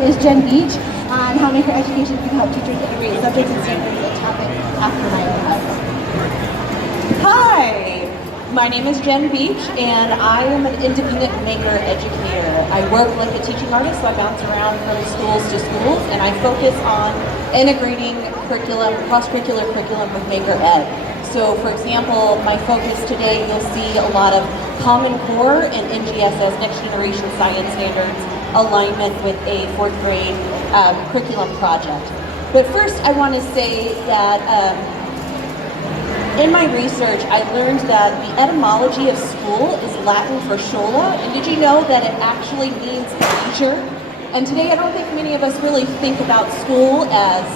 Is Jenn Beach on how maker education can help teachers integrate subjects and standards and topics after my class. Hi, my name is Jenn Beach and I am an independent maker educator. I work like a teaching artist, so I bounce around from schools to schools, and I focus on integrating curriculum, cross-curricular curriculum with maker ed. So for example, my focus today, you'll see a lot of Common Core and NGSS, Next Generation Science Standards, alignment with a 4th grade curriculum project. But first I want to say that in my research I learned that the etymology of school is Latin for schola, and did you know that it actually means leisure? And today I don't think many of us really think about school as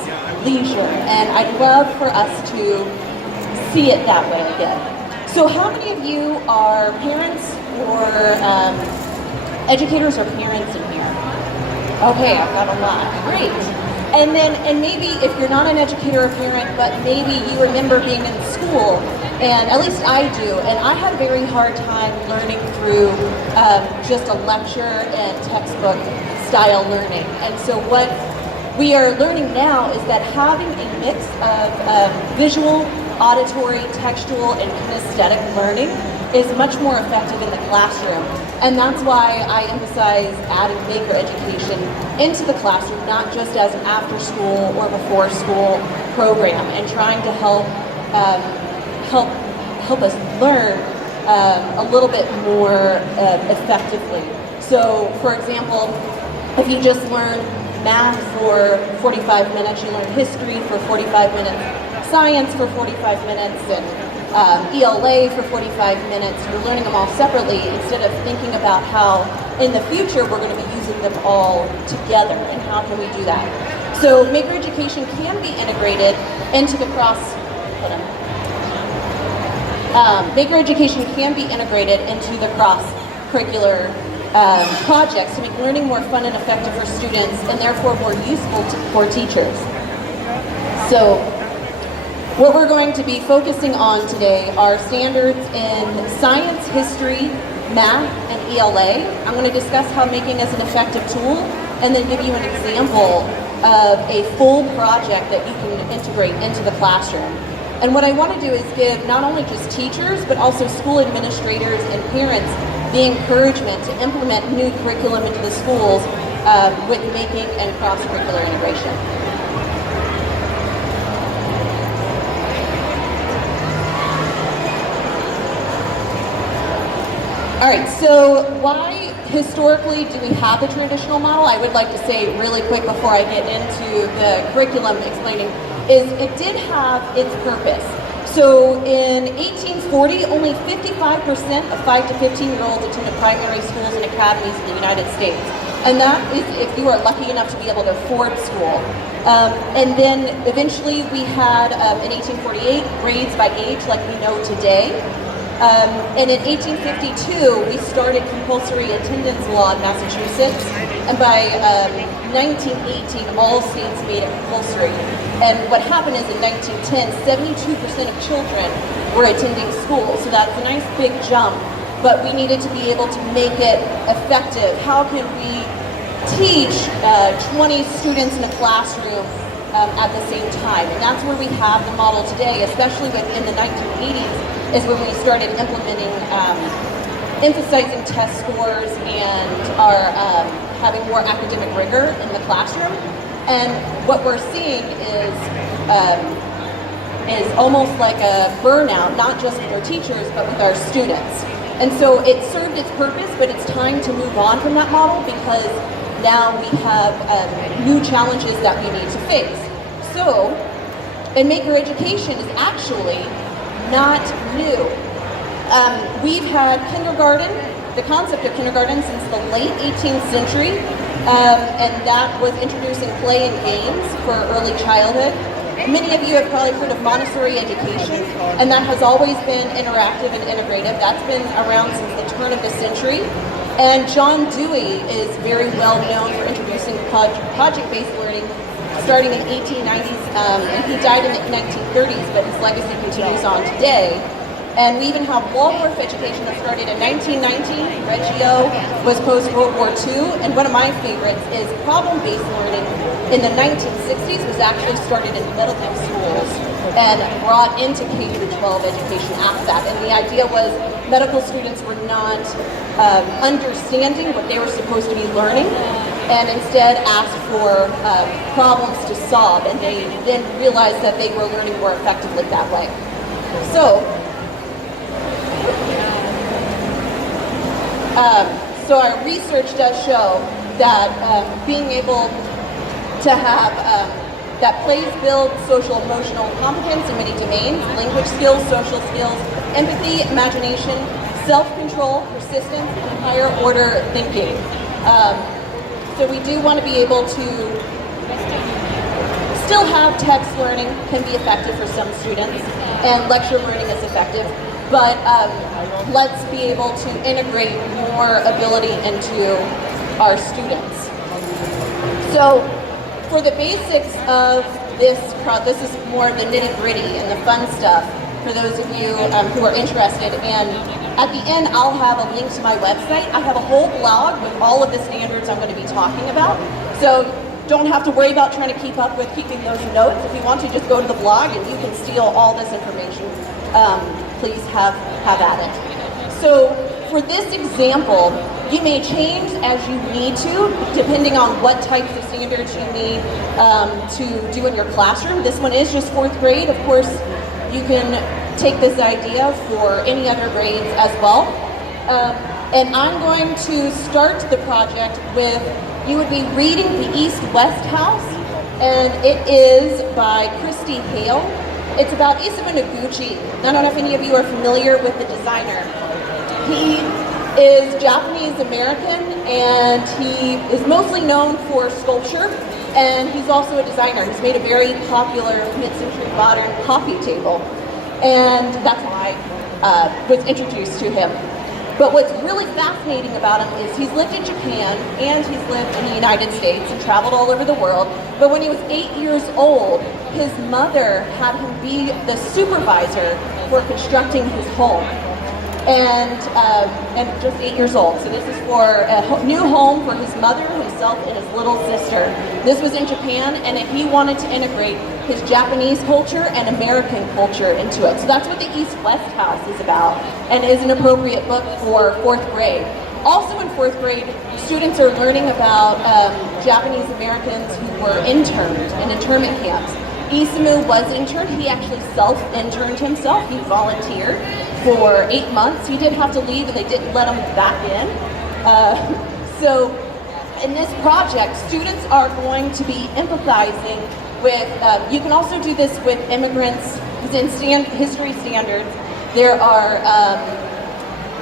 leisure, and I'd love for us to see it that way again. So how many of you are parents or educators or parents in here? Okay, I've got a lot. Great. And maybe if you're not an educator or parent, but maybe you remember being in school, and at least I do, and I had a very hard time learning through just a lecture and textbook style learning. And so what we are learning now is that having a mix of visual, auditory, textual, and kinesthetic learning is much more effective in the classroom. And that's why I emphasize adding maker education into the classroom, not just as an after school or before school program, and trying to help us learn a little bit more effectively. So for example, if you just learn math for 45 minutes, you learn history for 45 minutes, science for 45 minutes, and ELA for 45 minutes. You're learning them all separately instead of thinking about how in the future we're going to be using them all together, and how can we do that. So maker education can be integrated into the maker education can be integrated into the cross-curricular projects to make learning more fun and effective for students, and therefore more useful for teachers. So what we're going to be focusing on today are standards in science, history, math, and ELA. I'm going to discuss how making is an effective tool, and then give you an example of a full project that you can integrate into the classroom. And what I want to do is give not only just teachers, but also school administrators and parents the encouragement to implement new curriculum into the schools with making and cross-curricular integration. All right, so why historically do we have the traditional model? I would like to say really quick before I get into the curriculum explaining, is it did have its purpose. So in 1840, only 55% of 5 to 15-year-olds attended primary schools and academies in the United States. And that is if you are lucky enough to be able to afford school. And then eventually we had, in 1848, grades by age like we know today. And in 1852, we started compulsory attendance law in Massachusetts, and by 1918, all states made it compulsory. And what happened is in 1910, 72% of children were attending school, so that's a nice big jump, but we needed to be able to make it effective. How can we teach 20 students in a classroom at the same time? And that's where we have the model today, especially in the 1980s, is when we started implementing, emphasizing test scores and are having more academic rigor in the classroom. And what we're seeing is almost like a burnout, not just with our teachers, but with our students. And so it served its purpose, but it's time to move on from that model because now we have new challenges that we need to face. So, and maker education is actually not new. We've had kindergarten, the concept of kindergarten, since the late 18th century, and that was introducing play and games for early childhood. Many of you have probably heard of Montessori education, and that has always been interactive and integrative. That's been around since the turn of the century. And John Dewey is very well known for introducing project-based learning starting in the 1890s, and he died in the 1930s, but his legacy continues on today. And we even have Waldorf education that started in 1919. Reggio was post-World War II. And one of my favorites is problem-based learning in the 1960s was actually started in medical schools and brought into K-12 education after that. And the idea was medical students were not understanding what they were supposed to be learning, and instead asked for problems to solve, and they then realized that they were learning more effectively that way. So our research does show that being able to have that plays build social emotional competence in many domains: language skills, social skills, empathy, imagination, self-control, persistence, and higher order thinking. So we do want to be able to still have text learning can be effective for some students, and lecture learning is effective, but let's be able to integrate more ability into our students. So for the basics of this is more the nitty-gritty and the fun stuff for those of you who are interested. And at the end, I'll have a link to my website. I have a whole blog with all of the standards I'm going to be talking about. So don't have to worry about trying to keep up with keeping those notes. If you want to, just go to the blog and you can steal all this information. Please have at it. So for this example, you may change as you need to, depending on what types of standards you need to do in your classroom. This one is just 4th grade. Of course, you can take this idea for any other grades as well. And I'm going to start the project with, you would be reading The East-West House, and it is by Christy Hale. It's about Isamu Noguchi. I don't know if any of you are familiar with the designer. He is Japanese American, and he is mostly known for sculpture, and he's also a designer. He's made a very popular mid-century modern coffee table, and that's why I was introduced to him. But what's really fascinating about him is he's lived in Japan and he's lived in the United States and traveled all over the world. But when he was 8 years old, his mother had him be the supervisor for constructing his home. And just 8 years old. So this is for a new home for his mother, himself, and his little sister. This was in Japan, and he wanted to integrate his Japanese culture and American culture into it. So that's what the East-West House is about, and is an appropriate book for 4th grade. Also in 4th grade, students are learning about Japanese Americans who were interned in internment camps. Isamu was interned. He actually self-interned himself. He volunteered for 8 months. He did have to leave, and they didn't let him back in. So in this project, students are going to be empathizing with, you can also do this with immigrants, because in history standards, there are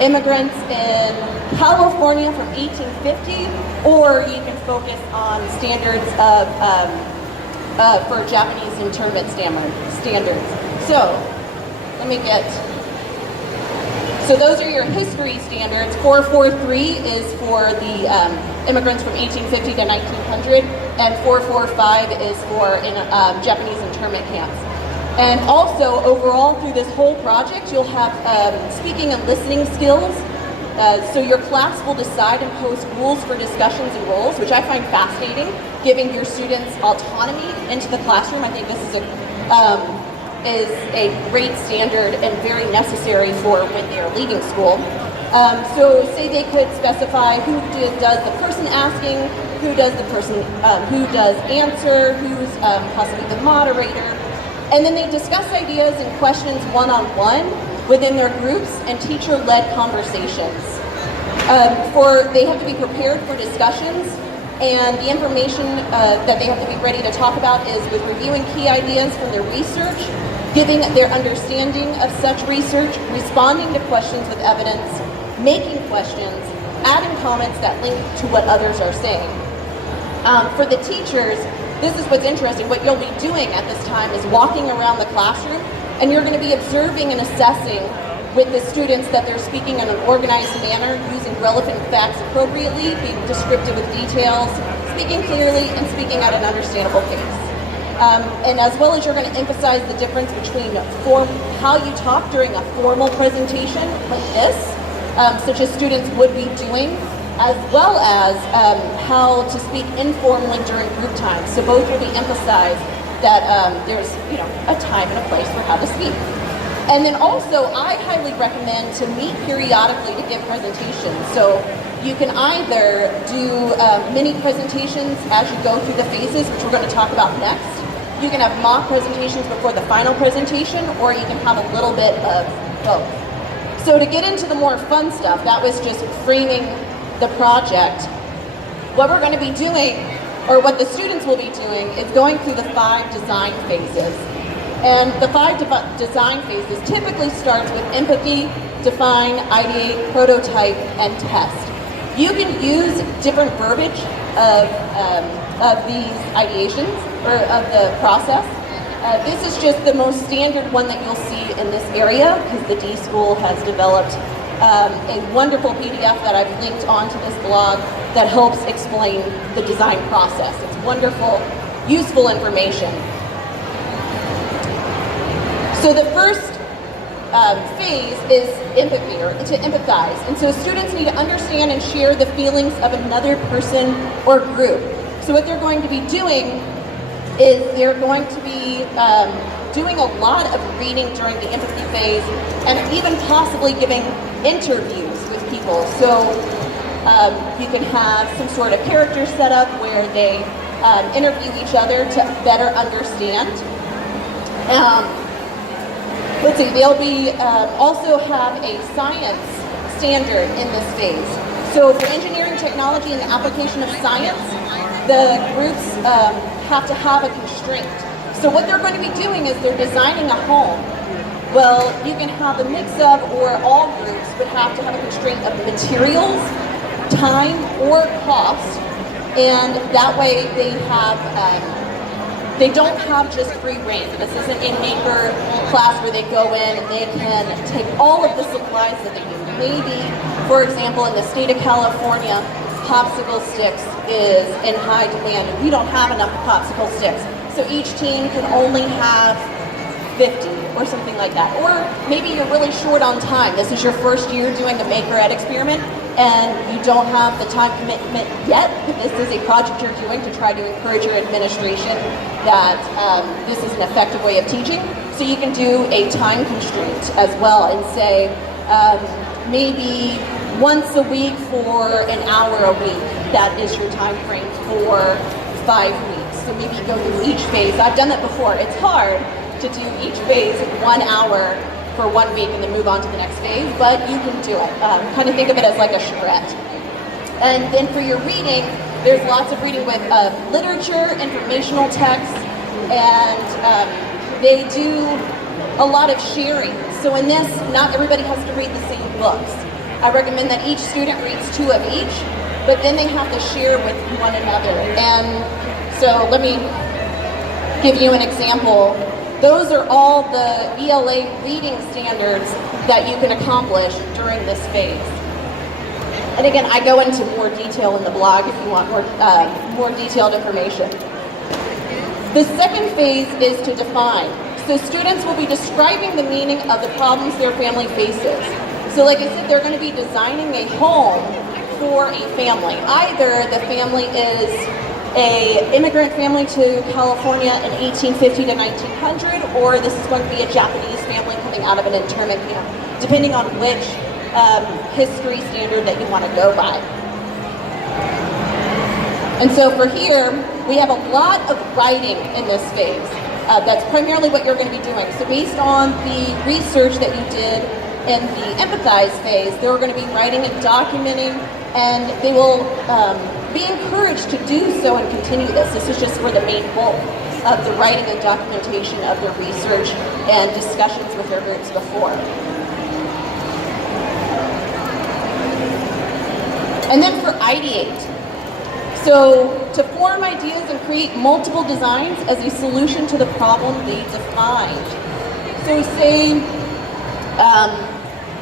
immigrants in California from 1850, or you can focus on standards of for Japanese internment standards. So let me get. So those are your history standards. 443 is for the immigrants from 1850 to 1900, and 445 is for Japanese internment camps. And also, overall, through this whole project, you'll have speaking and listening skills. So your class will decide and post rules for discussions and roles, which I find fascinating, giving your students autonomy into the classroom. I think this is a great standard and very necessary for when they are leaving school. So say they could specify who does the person asking, who does the person who does answer, who's possibly the moderator, and then they discuss ideas and questions one-on-one within their groups and teacher-led conversations. They have to be prepared for discussions, and the information that they have to be ready to talk about is with reviewing key ideas from their research, giving their understanding of such research, responding to questions with evidence, making questions, adding comments that link to what others are saying. For the teachers, this is what's interesting. What you'll be doing at this time is walking around the classroom, and you're going to be observing and assessing with the students that they're speaking in an organized manner, using relevant facts appropriately, being descriptive with details, speaking clearly, and speaking at an understandable pace. And as well as you're going to emphasize the difference between how you talk during a formal presentation like this, such as students would be doing, as well as how to speak informally during group time. So both will be emphasized that there's a time and a place for how to speak. And then also, I highly recommend to meet periodically to give presentations. So you can either do mini presentations as you go through the phases, which we're going to talk about next. You can have mock presentations before the final presentation, or you can have a little bit of both. So to get into the more fun stuff, that was just framing the project. What we're going to be doing, or what the students will be doing, is going through the 5 design phases. And the 5 design phases typically starts with empathy, define, ideate, prototype, and test. You can use different verbiage of these ideations, or of the process. This is just the most standard one that you'll see in this area, because the D School has developed a wonderful PDF that I've linked onto this blog that helps explain the design process. It's wonderful, useful information. So the first phase is empathy, or to empathize. And so students need to understand and share the feelings of another person or group. So what they're going to be doing is they're going to be doing a lot of reading during the empathy phase, and even possibly giving interviews with people. So you can have some sort of character set up where they interview each other to better understand. Let's see, they'll be also have a science standard in this phase. So for engineering, technology, and the application of science, the groups have to have a constraint. So what they're going to be doing is they're designing a home. Well, you can have a mix of, or all groups would have to have a constraint of materials, time, or cost, and that way they don't have just free reign. This isn't a maker class where they go in and they can take all of the supplies that they need. Maybe, for example, in the state of California, popsicle sticks is in high demand, and we don't have enough popsicle sticks. So each team can only have 50 or something like that. Or maybe you're really short on time. This is your first year doing the Maker Ed experiment, and you don't have the time commitment yet. This is a project you're doing to try to encourage your administration that this is an effective way of teaching. So you can do a time constraint as well and say maybe once a week for an hour a week. That is your time frame for 5 weeks. So maybe you go through each phase. I've done that before. It's hard to do each phase 1 hour for 1 week and then move on to the next phase, but you can do it. Kind of think of it as like a charrette. And then for your reading, there's lots of reading with literature, informational texts, and they do a lot of sharing. So in this, not everybody has to read the same books. I recommend that each student reads 2 of each, but then they have to share with one another. And so let me give you an example. Those are all the ELA reading standards that you can accomplish during this phase. And again, I go into more detail in the blog if you want more detailed information. The second phase is to define. So students will be describing the meaning of the problems their family faces. So like I said, they're going to be designing a home for a family. Either the family is an immigrant family to California in 1850 to 1900, or this is going to be a Japanese family coming out of an internment camp, depending on which history standard that you want to go by. And so for here, we have a lot of writing in this phase. That's primarily what you're going to be doing. So based on the research that you did in the empathize phase, they're going to be writing and documenting, and they will be encouraged to do so and continue this. This is just where the main bulk of the writing and documentation of their research and discussions with their groups before. And then for ideate. So to form ideas and create multiple designs as a solution to the problem they defined. So say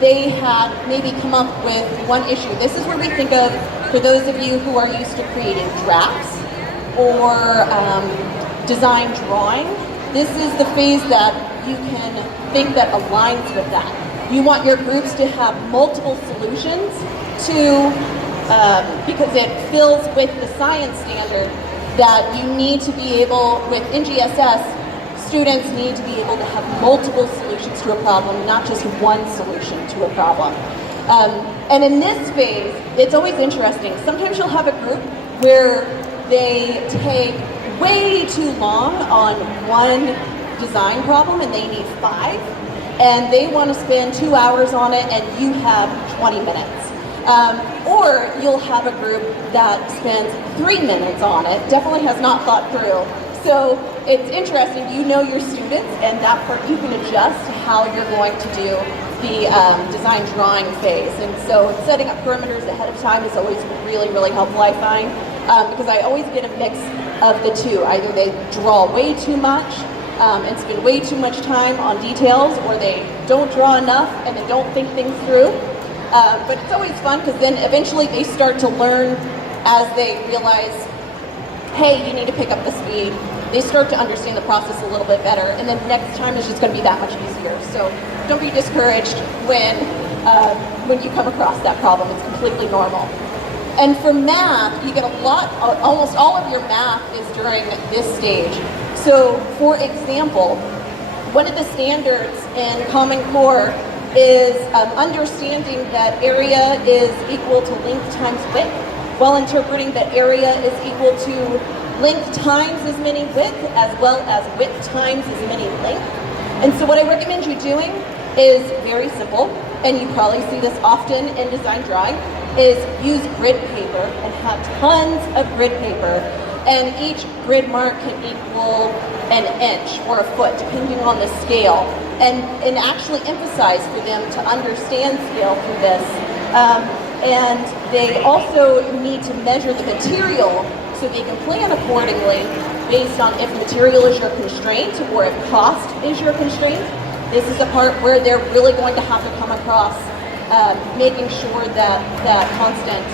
they had maybe come up with one issue. This is where we think of, for those of you who are used to creating drafts or design drawing, this is the phase that you can think that aligns with that. You want your groups to have multiple solutions to, because it fills with the science standard that you need to be able, with NGSS, students need to be able to have multiple solutions to a problem, not just one solution to a problem. And in this phase, it's always interesting. Sometimes you'll have a group where they take way too long on one design problem and they need 5, and they want to spend 2 hours on it and you have 20 minutes. Or you'll have a group that spends 3 minutes on it, definitely has not thought through. So it's interesting, you know your students, and that part you can adjust how you're going to do the design drawing phase. And so setting up perimeters ahead of time is always really, really helpful, I find, because I always get a mix of the two. Either they draw way too much and spend way too much time on details, or they don't draw enough and they don't think things through. But it's always fun because then eventually they start to learn as they realize, hey, you need to pick up the speed. They start to understand the process a little bit better, and then next time is just going to be that much easier. So don't be discouraged when you come across that problem. It's completely normal. And for math, you get a lot, almost all of your math is during this stage. So for example, one of the standards in Common Core is understanding that area is equal to length times width, while interpreting that area is equal to length times as many width, as well as width times as many length. And so what I recommend you doing is very simple, and you probably see this often in design drawing, is use grid paper and have tons of grid paper, and each grid mark can equal an inch or a foot, depending on the scale, and actually emphasize for them to understand scale through this. And they also need to measure the material so they can plan accordingly based on if material is your constraint or if cost is your constraint. This is the part where they're really going to have to come across making sure that that constant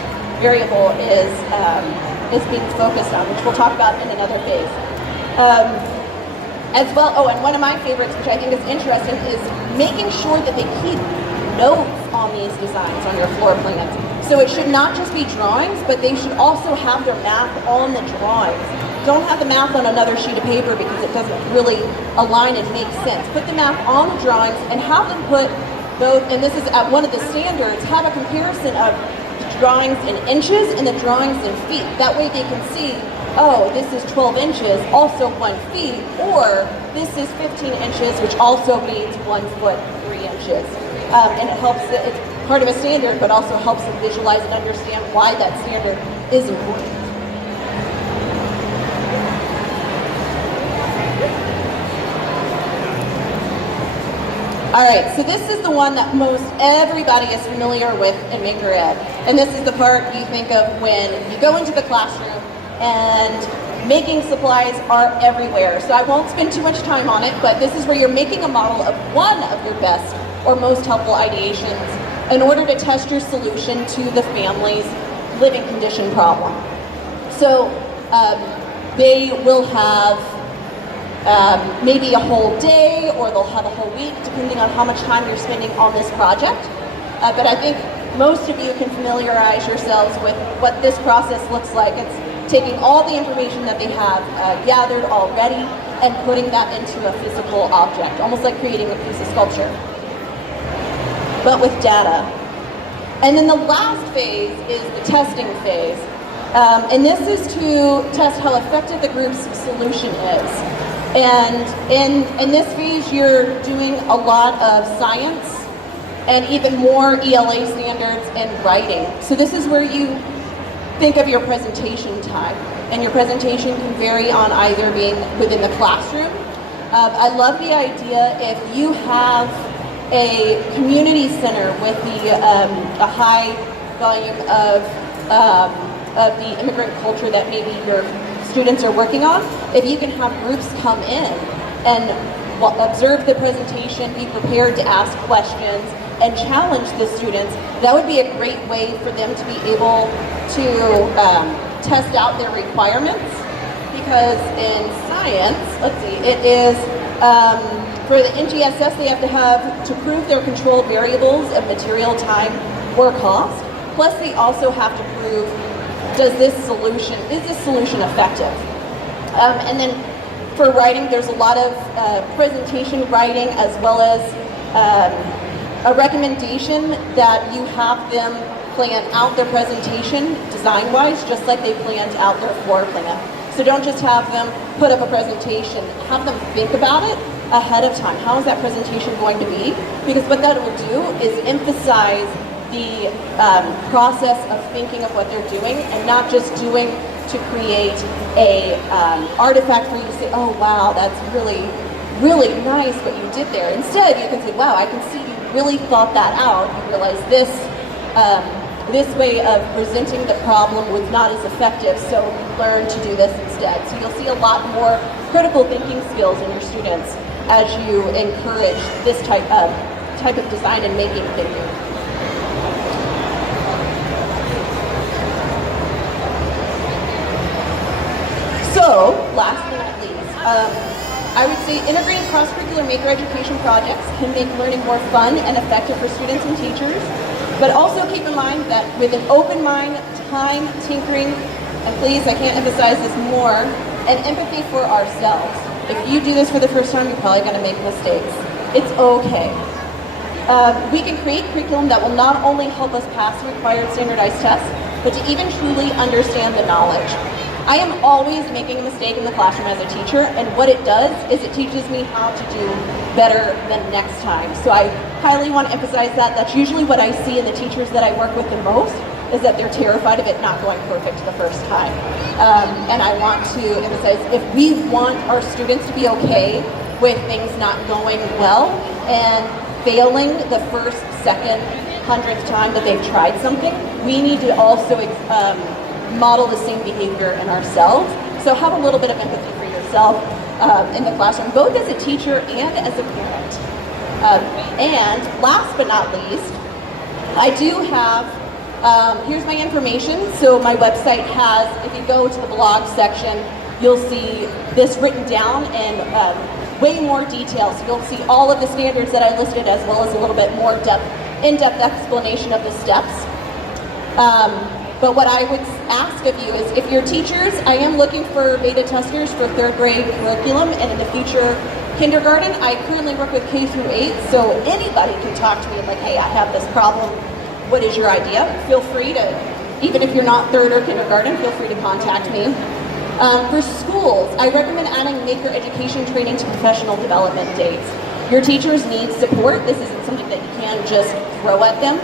variable is being focused on, which we'll talk about in another phase. As well, oh, and one of my favorites, which I think is interesting, is making sure that they keep notes on these designs on your floor plans. So it should not just be drawings, but they should also have their math on the drawings. Don't have the math on another sheet of paper because it doesn't really align and make sense. Put the math on the drawings and have them put both, and this is at one of the standards, have a comparison of the drawings in inches and the drawings in feet. That way they can see, oh, this is 12 inches, also 1 feet, or this is 15 inches, which also means 1 foot, 3 inches. And it helps, it's part of a standard, but also helps them visualize and understand why that standard is important. All right, so this is the one that most everybody is familiar with in Maker Ed. And this is the part you think of when you go into the classroom and making supplies are everywhere. So I won't spend too much time on it, but this is where you're making a model of one of your best or most helpful ideations in order to test your solution to the family's living condition problem. So they will have maybe a whole day, or they'll have a whole week, depending on how much time you're spending on this project. But I think most of you can familiarize yourselves with what this process looks like. It's taking all the information that they have gathered already and putting that into a physical object, almost like creating a piece of sculpture, but with data. And then the last phase is the testing phase. And this is to test how effective the group's solution is. And in this phase, you're doing a lot of science and even more ELA standards and writing. So this is where you think of your presentation time. And your presentation can vary on either being within the classroom. I love the idea if you have a community center with a high volume of the immigrant culture that maybe your students are working on. If you can have groups come in and observe the presentation, be prepared to ask questions, and challenge the students, that would be a great way for them to be able to test out their requirements. because in science, let's see, it is, for the NGSS, they have to prove their control variables of material, time, or cost. Plus, they also have to prove, is this solution effective? And then for writing, there's a lot of presentation writing, as well as a recommendation that you have them plan out their presentation design-wise, just like they planned out their floor plan. So don't just have them put up a presentation, have them think about it ahead of time. How is that presentation going to be? Because what that will do is emphasize the process of thinking of what they're doing, and not just doing to create a artifact for you to say, oh wow, that's really, really nice what you did there. Instead, you can say, wow, I can see you really thought that out. You realize this way of presenting the problem was not as effective, so you learn to do this instead. So you'll see a lot more critical thinking skills in your students as you encourage this type of design and making thinking. So, last but not least, I would say integrating cross-curricular maker education projects can make learning more fun and effective for students and teachers, but also keep in mind that with an open mind, time, tinkering, and please, I can't emphasize this more, and empathy for ourselves. If you do this for the first time, you're probably going to make mistakes. It's okay. We can create curriculum that will not only help us pass the required standardized tests, but to even truly understand the knowledge. I am always making a mistake in the classroom as a teacher, and what it does is it teaches me how to do better the next time. So I highly want to emphasize that. That's usually what I see in the teachers that I work with the most, is that they're terrified of it not going perfect the first time. And I want to emphasize, if we want our students to be okay with things not going well and failing the first, second, 100th time that they've tried something, we need to also model the same behavior in ourselves. So have a little bit of empathy for yourself in the classroom, both as a teacher and as a parent. And last but not least, I do have, here's my information. So my website has, if you go to the blog section, you'll see this written down in way more detail. So you'll see all of the standards that I listed, as well as a little bit more in-depth explanation of the steps. But what I would ask of you is, if you're teachers, I am looking for beta testers for 3rd grade curriculum, and in the future, kindergarten. I currently work with K through 8, so anybody can talk to me and like, hey, I have this problem. What is your idea? Feel free to, even if you're not 3rd or kindergarten, feel free to contact me. For schools, I recommend adding maker education training to professional development days. Your teachers need support. This isn't something that you can just throw at them.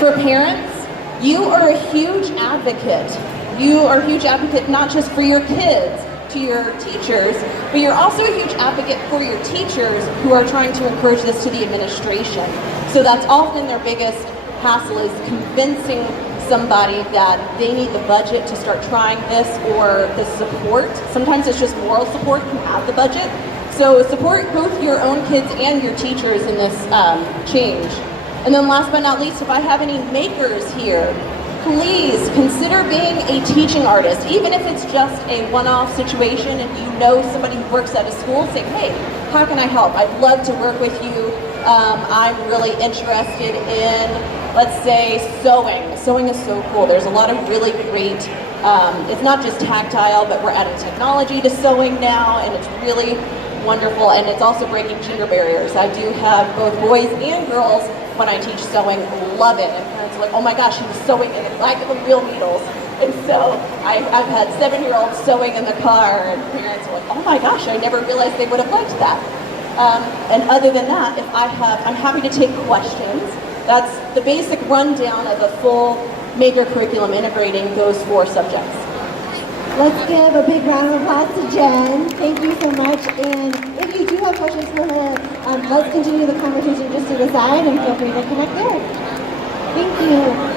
For parents, you are a huge advocate. You are a huge advocate not just for your kids, to your teachers, but you're also a huge advocate for your teachers who are trying to encourage this to the administration. So that's often their biggest hassle, is convincing somebody that they need the budget to start trying this, or the support. Sometimes it's just moral support, you have the budget. So support both your own kids and your teachers in this change. And then last but not least, if I have any makers here, please consider being a teaching artist, even if it's just a one-off situation and you know somebody who works at a school, say, hey, how can I help? I'd love to work with you. I'm really interested in, let's say, sewing. Sewing is so cool. There's a lot of really great, it's not just tactile, but we're adding technology to sewing now, and it's really wonderful, and it's also breaking gender barriers. I do have both boys and girls when I teach sewing, love it, and parents are like, oh my gosh, she was sewing in the back of the real needles. And so I've had 7-year-olds sewing in the car, and parents are like, oh my gosh, I never realized they would have liked that. And other than that, I'm happy to take questions. That's the basic rundown of a full maker curriculum integrating those 4 subjects. Let's give a big round of applause to Jen. Thank you so much. And if you do have questions for her, let's continue the conversation just to the side, and feel free to connect there. Thank you.